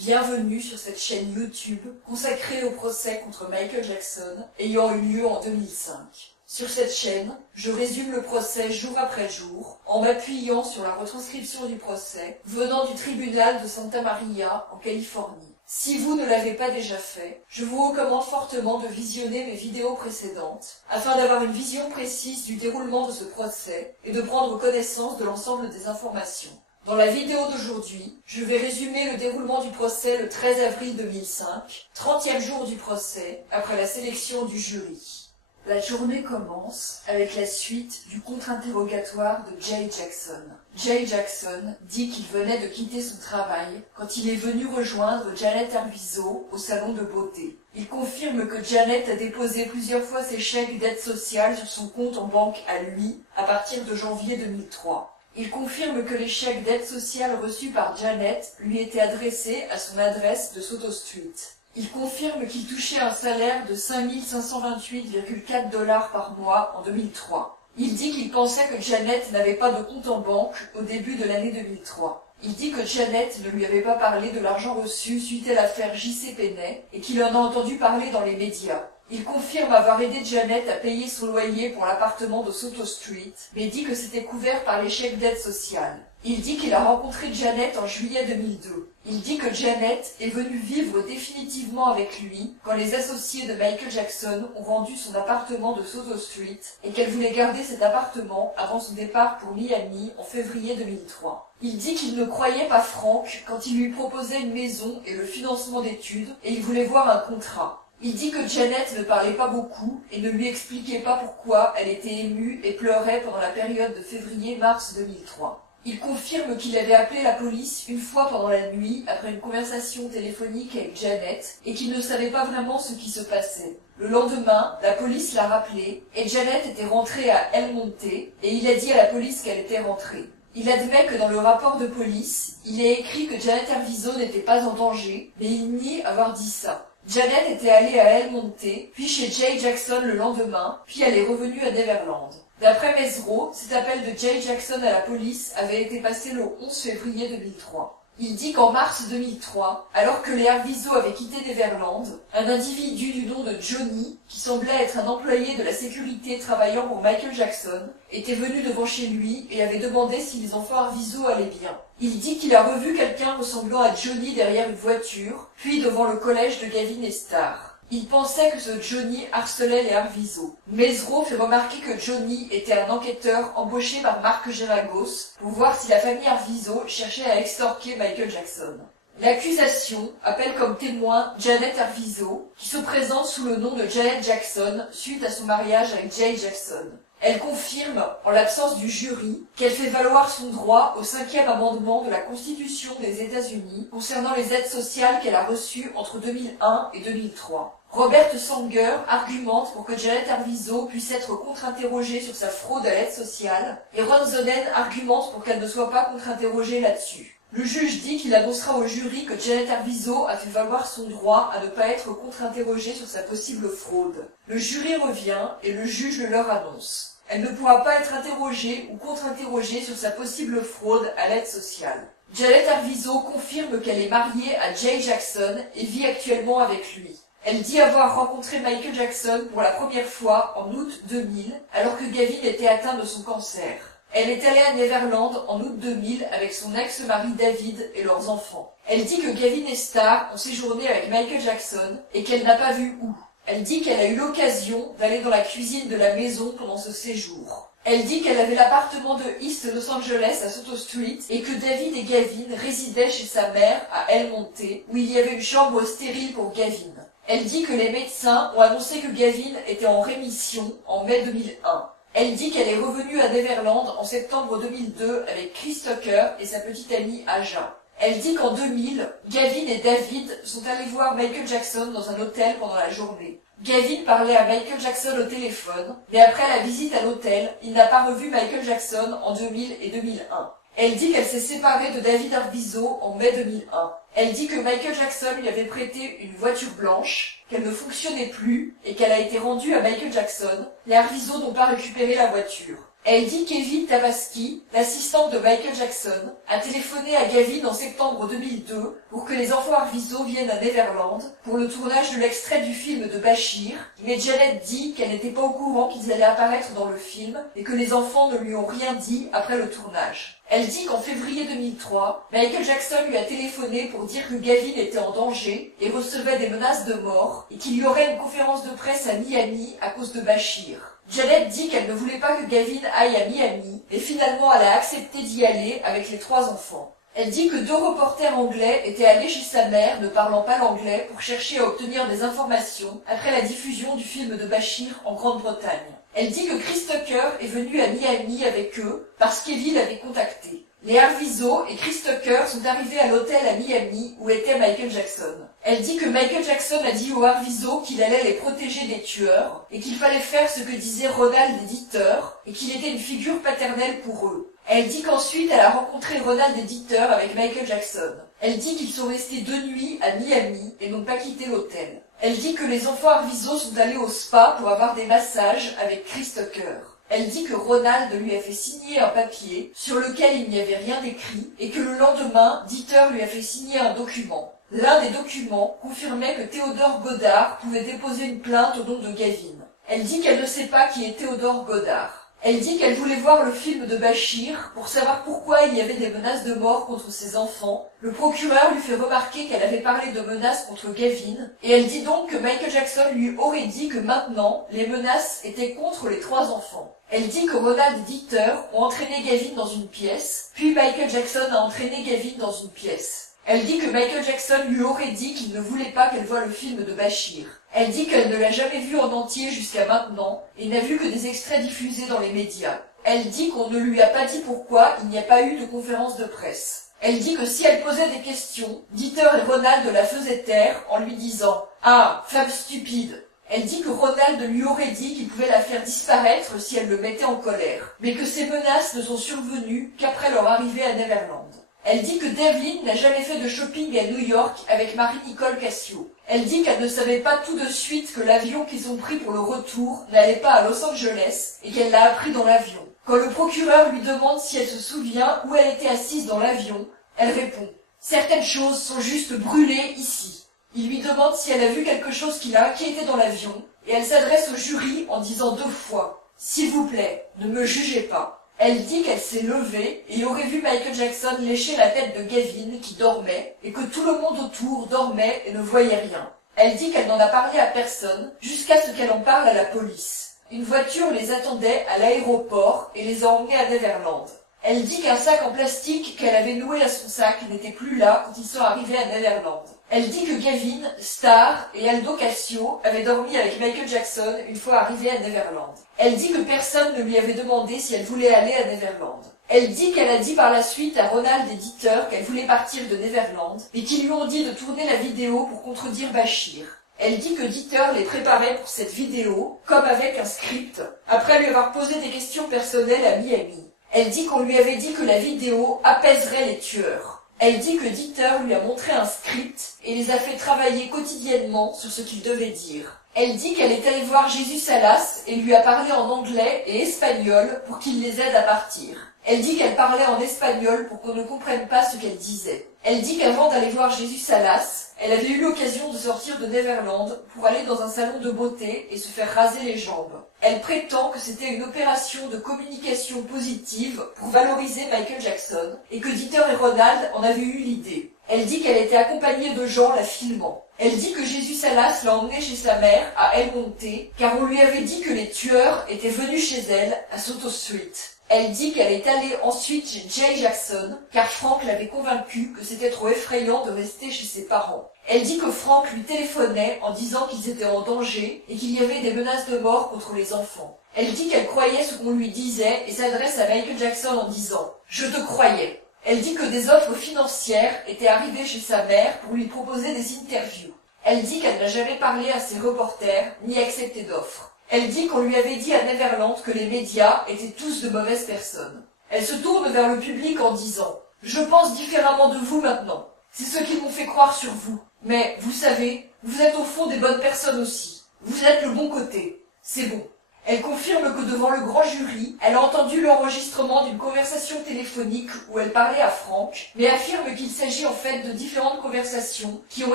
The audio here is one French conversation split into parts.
Bienvenue sur cette chaîne YouTube consacrée au procès contre Michael Jackson ayant eu lieu en 2005. Sur cette chaîne, je résume le procès jour après jour en m'appuyant sur la retranscription du procès venant du tribunal de Santa Maria en Californie. Si vous ne l'avez pas déjà fait, je vous recommande fortement de visionner mes vidéos précédentes afin d'avoir une vision précise du déroulement de ce procès et de prendre connaissance de l'ensemble des informations. Dans la vidéo d'aujourd'hui, je vais résumer le déroulement du procès le 13 avril 2005, 30e jour du procès, après la sélection du jury. La journée commence avec la suite du contre-interrogatoire de Jay Jackson. Jay Jackson dit qu'il venait de quitter son travail quand il est venu rejoindre Janet Arvizo au salon de beauté. Il confirme que Janet a déposé plusieurs fois ses chèques d'aide sociale sur son compte en banque à lui à partir de janvier 2003. Il confirme que les chèques d'aide sociale reçus par Janet lui étaient adressés à son adresse de Soto Street. Il confirme qu'il touchait un salaire de 5 528,4 $ par mois en 2003. Il dit qu'il pensait que Janet n'avait pas de compte en banque au début de l'année 2003. Il dit que Janet ne lui avait pas parlé de l'argent reçu suite à l'affaire J.C. Penney et qu'il en a entendu parler dans les médias. Il confirme avoir aidé Janet à payer son loyer pour l'appartement de Soto Street, mais dit que c'était couvert par les chèques d'aide sociale. Il dit qu'il a rencontré Janet en juillet 2002. Il dit que Janet est venue vivre définitivement avec lui quand les associés de Michael Jackson ont vendu son appartement de Soto Street et qu'elle voulait garder cet appartement avant son départ pour Miami en février 2003. Il dit qu'il ne croyait pas Frank quand il lui proposait une maison et le financement d'études et il voulait voir un contrat. Il dit que Janet ne parlait pas beaucoup et ne lui expliquait pas pourquoi elle était émue et pleurait pendant la période de février-mars 2003. Il confirme qu'il avait appelé la police une fois pendant la nuit après une conversation téléphonique avec Janet et qu'il ne savait pas vraiment ce qui se passait. Le lendemain, la police l'a rappelé et Janet était rentrée à El Monte et il a dit à la police qu'elle était rentrée. Il admet que dans le rapport de police, il est écrit que Janet Arvizo n'était pas en danger, mais il nie avoir dit ça. Janet était allée à El Monte, puis chez Jay Jackson le lendemain, puis elle est revenue à Neverland. D'après Mesro, cet appel de Jay Jackson à la police avait été passé le 11 février 2003. Il dit qu'en mars 2003, alors que les Arvizo avaient quitté Neverland, un individu du nom de Johnny, qui semblait être un employé de la sécurité travaillant pour Michael Jackson, était venu devant chez lui et avait demandé si les enfants Arvizo allaient bien. Il dit qu'il a revu quelqu'un ressemblant à Johnny derrière une voiture, puis devant le collège de Gavin et Star. Il pensait que ce Johnny harcelait les Arvizo. Mesro fait remarquer que Johnny était un enquêteur embauché par Mark Geragos pour voir si la famille Arvizo cherchait à extorquer Michael Jackson. L'accusation appelle comme témoin Janet Arvizo, qui se présente sous le nom de Janet Jackson suite à son mariage avec Jay Jackson. Elle confirme, en l'absence du jury, qu'elle fait valoir son droit au 5e amendement de la Constitution des États-Unis concernant les aides sociales qu'elle a reçues entre 2001 et 2003. Robert Sanger argumente pour que Janet Arvizo puisse être contre-interrogée sur sa fraude à l'aide sociale, et Ron Zonen argumente pour qu'elle ne soit pas contre-interrogée là-dessus. Le juge dit qu'il annoncera au jury que Janet Arvizo a fait valoir son droit à ne pas être contre-interrogée sur sa possible fraude. Le jury revient et le juge le leur annonce. Elle ne pourra pas être interrogée ou contre-interrogée sur sa possible fraude à l'aide sociale. Janet Arvizo confirme qu'elle est mariée à Jay Jackson et vit actuellement avec lui. Elle dit avoir rencontré Michael Jackson pour la première fois en août 2000, alors que Gavin était atteint de son cancer. Elle est allée à Neverland en août 2000 avec son ex-mari David et leurs enfants. Elle dit que Gavin et Star ont séjourné avec Michael Jackson et qu'elle n'a pas vu où. Elle dit qu'elle a eu l'occasion d'aller dans la cuisine de la maison pendant ce séjour. Elle dit qu'elle avait l'appartement de East Los Angeles à Soto Street et que David et Gavin résidaient chez sa mère à El Monte, où il y avait une chambre stérile pour Gavin. Elle dit que les médecins ont annoncé que Gavin était en rémission en mai 2001. Elle dit qu'elle est revenue à Neverland en septembre 2002 avec Chris Tucker et sa petite amie Aja. Elle dit qu'en 2000, Gavin et David sont allés voir Michael Jackson dans un hôtel pendant la journée. Gavin parlait à Michael Jackson au téléphone, mais après la visite à l'hôtel, il n'a pas revu Michael Jackson en 2000 et 2001. Elle dit qu'elle s'est séparée de David Arvizo en mai 2001. Elle dit que Michael Jackson lui avait prêté une voiture blanche, qu'elle ne fonctionnait plus et qu'elle a été rendue à Michael Jackson. Les Arvizo n'ont pas récupéré la voiture. Elle dit qu'Evie Tavaski, l'assistante de Michael Jackson, a téléphoné à Gavin en septembre 2002 pour que les enfants Arvizo viennent à Neverland pour le tournage de l'extrait du film de Bachir, mais Janet dit qu'elle n'était pas au courant qu'ils allaient apparaître dans le film et que les enfants ne lui ont rien dit après le tournage. Elle dit qu'en février 2003, Michael Jackson lui a téléphoné pour dire que Gavin était en danger et recevait des menaces de mort et qu'il y aurait une conférence de presse à Miami à cause de Bachir. Janet dit qu'elle ne voulait pas que Gavin aille à Miami, et finalement elle a accepté d'y aller avec les 3 enfants. Elle dit que 2 reporters anglais étaient allés chez sa mère ne parlant pas l'anglais pour chercher à obtenir des informations après la diffusion du film de Bachir en Grande-Bretagne. Elle dit que Chris Tucker est venu à Miami avec eux parce qu'Evie l'avait contacté. Les Arvizo et Chris Tucker sont arrivés à l'hôtel à Miami où était Michael Jackson. Elle dit que Michael Jackson a dit aux Arvizo qu'il allait les protéger des tueurs et qu'il fallait faire ce que disait Ronald Dieter et qu'il était une figure paternelle pour eux. Elle dit qu'ensuite elle a rencontré Ronald Dieter avec Michael Jackson. Elle dit qu'ils sont restés 2 nuits à Miami et n'ont pas quitté l'hôtel. Elle dit que les enfants Arvizo sont allés au spa pour avoir des massages avec Chris Tucker. Elle dit que Ronald lui a fait signer un papier sur lequel il n'y avait rien d'écrit et que le lendemain, Dieter lui a fait signer un document. L'un des documents confirmait que Théodore Goddard pouvait déposer une plainte au nom de Gavin. Elle dit qu'elle ne sait pas qui est Théodore Goddard. Elle dit qu'elle voulait voir le film de Bachir pour savoir pourquoi il y avait des menaces de mort contre ses enfants. Le procureur lui fait remarquer qu'elle avait parlé de menaces contre Gavin, et elle dit donc que Michael Jackson lui aurait dit que maintenant, les menaces étaient contre les 3 enfants. Elle dit que Ronald Dieter ont entraîné Gavin dans une pièce, puis Michael Jackson a entraîné Gavin dans une pièce. Elle dit que Michael Jackson lui aurait dit qu'il ne voulait pas qu'elle voie le film de Bachir. Elle dit qu'elle ne l'a jamais vu en entier jusqu'à maintenant et n'a vu que des extraits diffusés dans les médias. Elle dit qu'on ne lui a pas dit pourquoi il n'y a pas eu de conférence de presse. Elle dit que si elle posait des questions, Dieter et Ronald la faisaient taire en lui disant « Ah, femme stupide !» Elle dit que Ronald lui aurait dit qu'il pouvait la faire disparaître si elle le mettait en colère, mais que ces menaces ne sont survenues qu'après leur arrivée à Neverland. Elle dit que Devlin n'a jamais fait de shopping à New York avec Marie-Nicole Cassio. Elle dit qu'elle ne savait pas tout de suite que l'avion qu'ils ont pris pour le retour n'allait pas à Los Angeles et qu'elle l'a appris dans l'avion. Quand le procureur lui demande si elle se souvient où elle était assise dans l'avion, elle répond « Certaines choses sont juste brûlées ici ». Il lui demande si elle a vu quelque chose qui l'a inquiétée dans l'avion et elle s'adresse au jury en disant 2 fois « S'il vous plaît, ne me jugez pas ». Elle dit qu'elle s'est levée et aurait vu Michael Jackson lécher la tête de Gavin qui dormait et que tout le monde autour dormait et ne voyait rien. Elle dit qu'elle n'en a parlé à personne jusqu'à ce qu'elle en parle à la police. Une voiture les attendait à l'aéroport et les a emmenés à Neverland. Elle dit qu'un sac en plastique qu'elle avait noué à son sac n'était plus là quand ils sont arrivés à Neverland. Elle dit que Gavin, Starr et Aldo Cassio avaient dormi avec Michael Jackson une fois arrivés à Neverland. Elle dit que personne ne lui avait demandé si elle voulait aller à Neverland. Elle dit qu'elle a dit par la suite à Ronald et Dieter qu'elle voulait partir de Neverland et qu'ils lui ont dit de tourner la vidéo pour contredire Bachir. Elle dit que Dieter les préparait pour cette vidéo, comme avec un script, après lui avoir posé des questions personnelles à Miami. Elle dit qu'on lui avait dit que la vidéo apaiserait les tueurs. Elle dit que Dieter lui a montré un script et les a fait travailler quotidiennement sur ce qu'il devait dire. Elle dit qu'elle est allée voir Jésus Salas et lui a parlé en anglais et espagnol pour qu'il les aide à partir. Elle dit qu'elle parlait en espagnol pour qu'on ne comprenne pas ce qu'elle disait. Elle dit qu'avant d'aller voir Jésus Salas, elle avait eu l'occasion de sortir de Neverland pour aller dans un salon de beauté et se faire raser les jambes. Elle prétend que c'était une opération de communication positive pour valoriser Michael Jackson et que Dieter et Ronald en avaient eu l'idée. Elle dit qu'elle était accompagnée de gens la filmant. Elle dit que Jésus Salas l'a emmenée chez sa mère à El Monte car on lui avait dit que les tueurs étaient venus chez elle à Soto Street. Elle dit qu'elle est allée ensuite chez Jay Jackson, car Frank l'avait convaincue que c'était trop effrayant de rester chez ses parents. Elle dit que Frank lui téléphonait en disant qu'ils étaient en danger et qu'il y avait des menaces de mort contre les enfants. Elle dit qu'elle croyait ce qu'on lui disait et s'adresse à Michael Jackson en disant « Je te croyais ». Elle dit que des offres financières étaient arrivées chez sa mère pour lui proposer des interviews. Elle dit qu'elle n'a jamais parlé à ses reporters ni accepté d'offres. Elle dit qu'on lui avait dit à Neverland que les médias étaient tous de mauvaises personnes. Elle se tourne vers le public en disant « Je pense différemment de vous maintenant. C'est ce qu'ils m'ont fait croire sur vous. Mais, vous savez, vous êtes au fond des bonnes personnes aussi. Vous êtes le bon côté. C'est bon. » Elle confirme que devant le grand jury, elle a entendu l'enregistrement d'une conversation téléphonique où elle parlait à Frank, mais affirme qu'il s'agit en fait de différentes conversations qui ont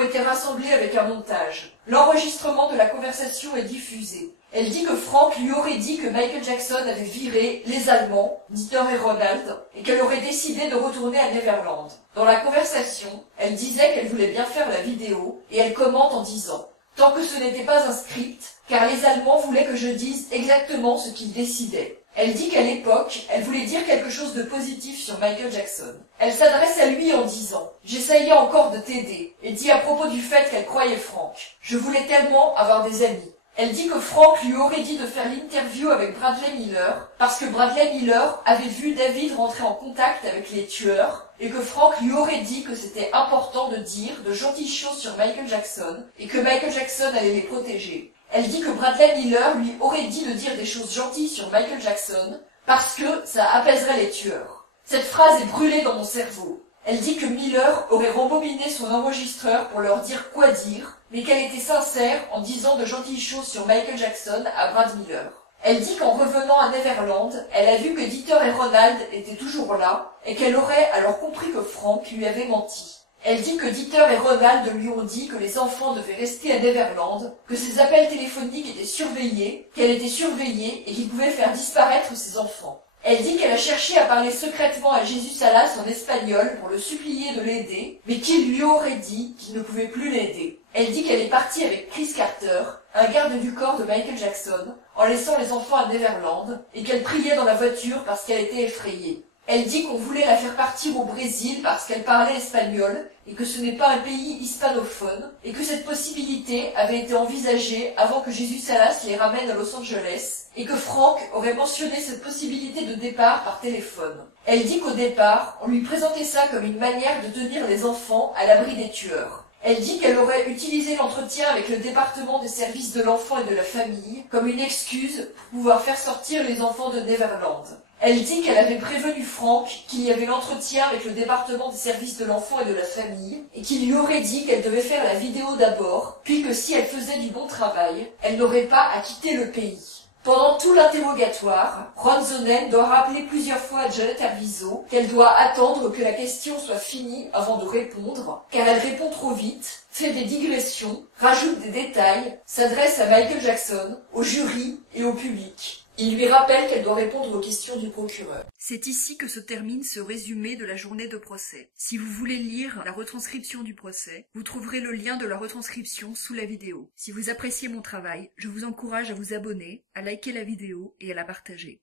été rassemblées avec un montage. L'enregistrement de la conversation est diffusé. Elle dit que Frank lui aurait dit que Michael Jackson avait viré les Allemands, Dieter et Ronald, et qu'elle aurait décidé de retourner à Neverland. Dans la conversation, elle disait qu'elle voulait bien faire la vidéo, et elle commente en disant « Tant que ce n'était pas un script, car les Allemands voulaient que je dise exactement ce qu'ils décidaient. » Elle dit qu'à l'époque, elle voulait dire quelque chose de positif sur Michael Jackson. Elle s'adresse à lui en disant « J'essayais encore de t'aider » et dit à propos du fait qu'elle croyait Frank « Je voulais tellement avoir des amis ». Elle dit que Frank lui aurait dit de faire l'interview avec Bradley Miller parce que Bradley Miller avait vu David rentrer en contact avec les tueurs et que Frank lui aurait dit que c'était important de dire de gentilles choses sur Michael Jackson et que Michael Jackson allait les protéger. Elle dit que Bradley Miller lui aurait dit de dire des choses gentilles sur Michael Jackson parce que ça apaiserait les tueurs. Cette phrase est brûlée dans mon cerveau. Elle dit que Miller aurait rembobiné son enregistreur pour leur dire quoi dire, mais qu'elle était sincère en disant de gentilles choses sur Michael Jackson à Brad Miller. Elle dit qu'en revenant à Neverland, elle a vu que Dieter et Ronald étaient toujours là, et qu'elle aurait alors compris que Frank lui avait menti. Elle dit que Dieter et Ronald lui ont dit que les enfants devaient rester à Neverland, que ses appels téléphoniques étaient surveillés, qu'elle était surveillée et qu'ils pouvaient faire disparaître ses enfants. Elle dit qu'elle a cherché à parler secrètement à Jésus Salas en espagnol pour le supplier de l'aider, mais qu'il lui aurait dit qu'il ne pouvait plus l'aider. Elle dit qu'elle est partie avec Chris Carter, un garde du corps de Michael Jackson, en laissant les enfants à Neverland, et qu'elle priait dans la voiture parce qu'elle était effrayée. Elle dit qu'on voulait la faire partir au Brésil parce qu'elle parlait espagnol et que ce n'est pas un pays hispanophone et que cette possibilité avait été envisagée avant que Jésus Salas les ramène à Los Angeles et que Frank aurait mentionné cette possibilité de départ par téléphone. Elle dit qu'au départ, on lui présentait ça comme une manière de tenir les enfants à l'abri des tueurs. Elle dit qu'elle aurait utilisé l'entretien avec le département des services de l'enfant et de la famille comme une excuse pour pouvoir faire sortir les enfants de Neverland. Elle dit qu'elle avait prévenu Frank qu'il y avait l'entretien avec le département des services de l'enfant et de la famille et qu'il lui aurait dit qu'elle devait faire la vidéo d'abord, puis que si elle faisait du bon travail, elle n'aurait pas à quitter le pays. Pendant tout l'interrogatoire, Ron Zonen doit rappeler plusieurs fois à Janet Arvizo qu'elle doit attendre que la question soit finie avant de répondre, car elle répond trop vite, fait des digressions, rajoute des détails, s'adresse à Michael Jackson, au jury et au public. Il lui rappelle qu'elle doit répondre aux questions du procureur. C'est ici que se termine ce résumé de la journée de procès. Si vous voulez lire la retranscription du procès, vous trouverez le lien de la retranscription sous la vidéo. Si vous appréciez mon travail, je vous encourage à vous abonner, à liker la vidéo et à la partager.